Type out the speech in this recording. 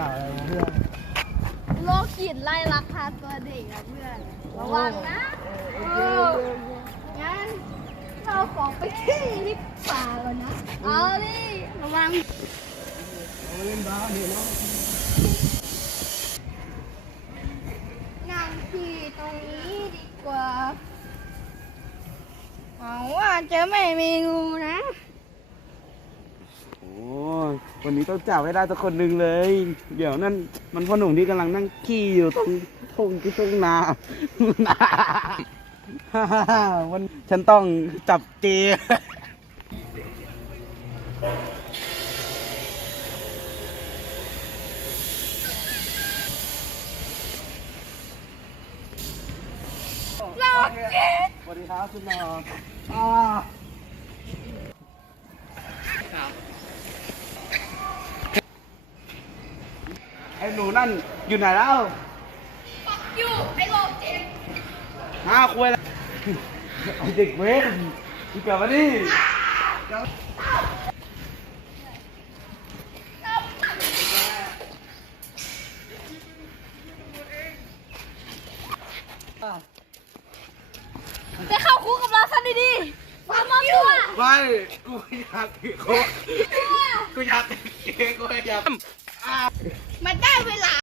อะไรเพื่อนโรคจิตไล่ลักพาตัวเด็กอะเพื่อนระวังนะเอองั้นเราของไปที่ที่ป่าก่อนนะเอาดิระวังเล่นบ้าเนี่ยเนาะนั่งที่ตรงนี้ดีกว่าหวังว่าจะไม่มีงูนะ โอ้ วันนี้ต้องจับให้ได้สักคนหนึ่งเลย เดี๋ยวนั่นมันพ่อหนุ่มที่กำลังนั่งขี้อยู่ตรงทุ่งที่ทุ่งนา วันฉันต้องจับเจเราเจ็ดสวัสดีครับคุณหมอ อ่าไอ้หนูนั่นอยู่ไหนแล้วอยู่ไอ้โรคจิตหาคุยแล้วไอ้เด็กเว้นมึงกลับมาดิอะไปเข้าคุกกับเราซะดีๆฟังมาตัวไม่กูอยากติดคุกกูอยากติดเกงกูอยาก มันได้เวลา